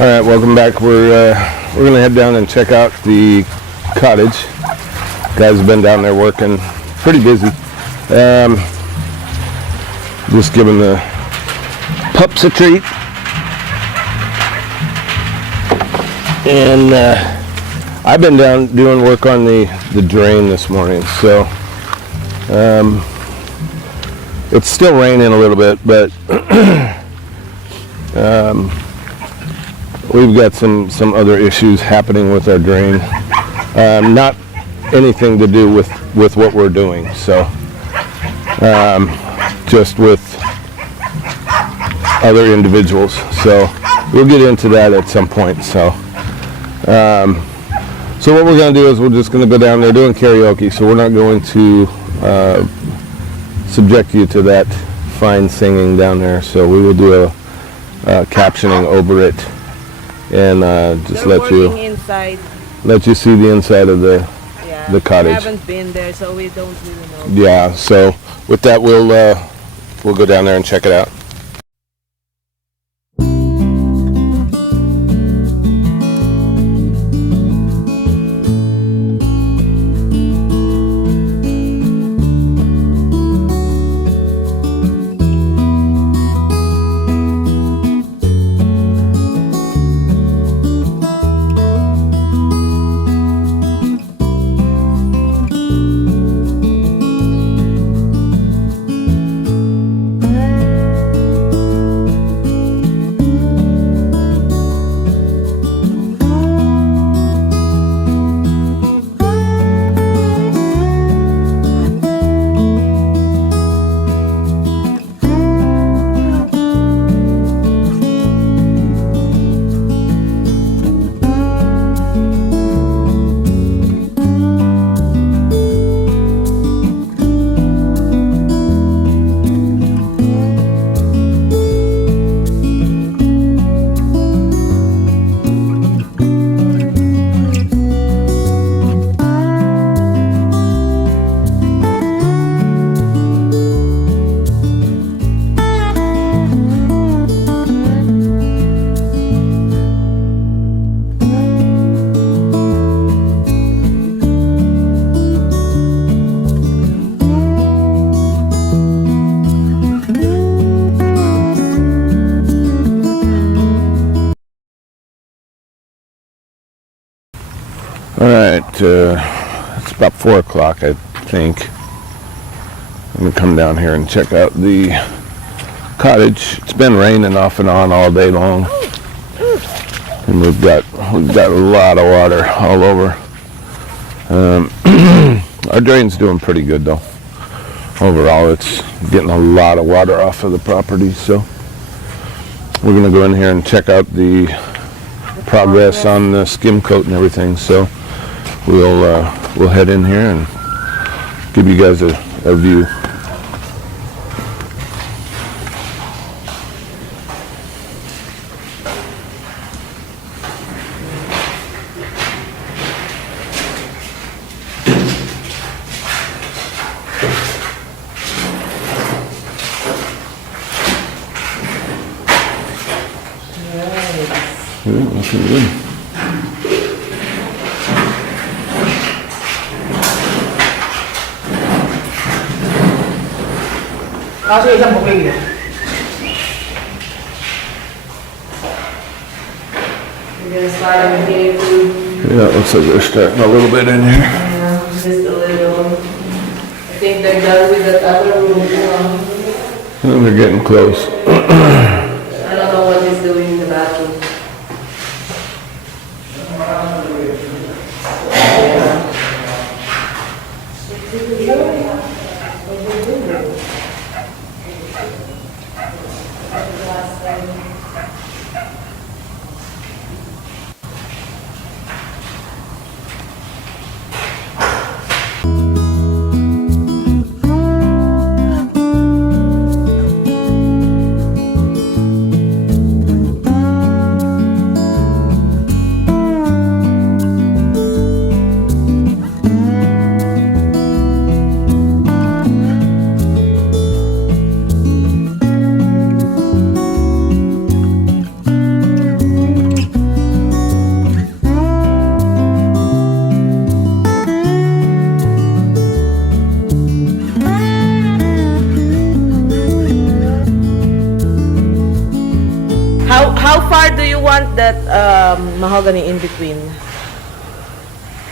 All right, welcome back. We're gonna head down and check out the cottage. Guys have been down there working, pretty busy. Just giving the pups a treat, and I've been down doing work on the drain this morning. So it's still raining a little bit, but we've got some other issues happening with our drain. Not anything to do with what we're doing. So just with other individuals. So we'll get into that at some point. So so what we're going to do is we're just going to go down there doing karaoke. So we're not going to subject you to that fine singing down there. So we will do a captioning over it. And just let you see the inside of the cottage. We haven't been there, so we don't really know. Yeah, so with that, we'll go down there and check it out. All right, it's about 4 o'clock, I think. I'm gonna come down here and check out the cottage. It's been raining off and on all day long, and we've got a lot of water all over. Our drain's doing pretty good though. Overall, it's getting a lot of water off of the property. So we're gonna go in here and check out the progress on the skim coat and everything. So we'll head in here and give you guys a view. Yeah, looking good. I'll show you some cooking here. We're going to start everything. Yeah, it looks like they're starting a little bit in here. Yeah, just a little. I think they're done with the other room. And they're getting close. I don't know what he's doing in the bathroom. far do you want that mahogany in between?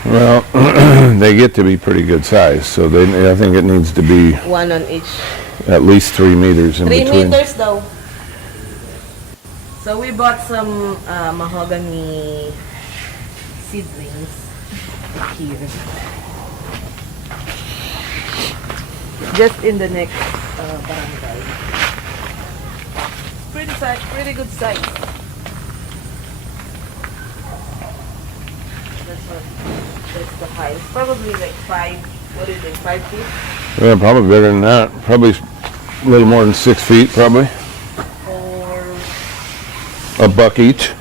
Well, they get to be pretty good size, so I think it needs to be One on each. at least 3 meters in 3 between. meters though. So we bought some mahogany seedlings here. Just in the next barangay. Pretty good size. That's the height. It's probably like 5, what do you think, 5 feet? Yeah, probably bigger than that. Probably a little more than 6 feet, probably. Or A buck each.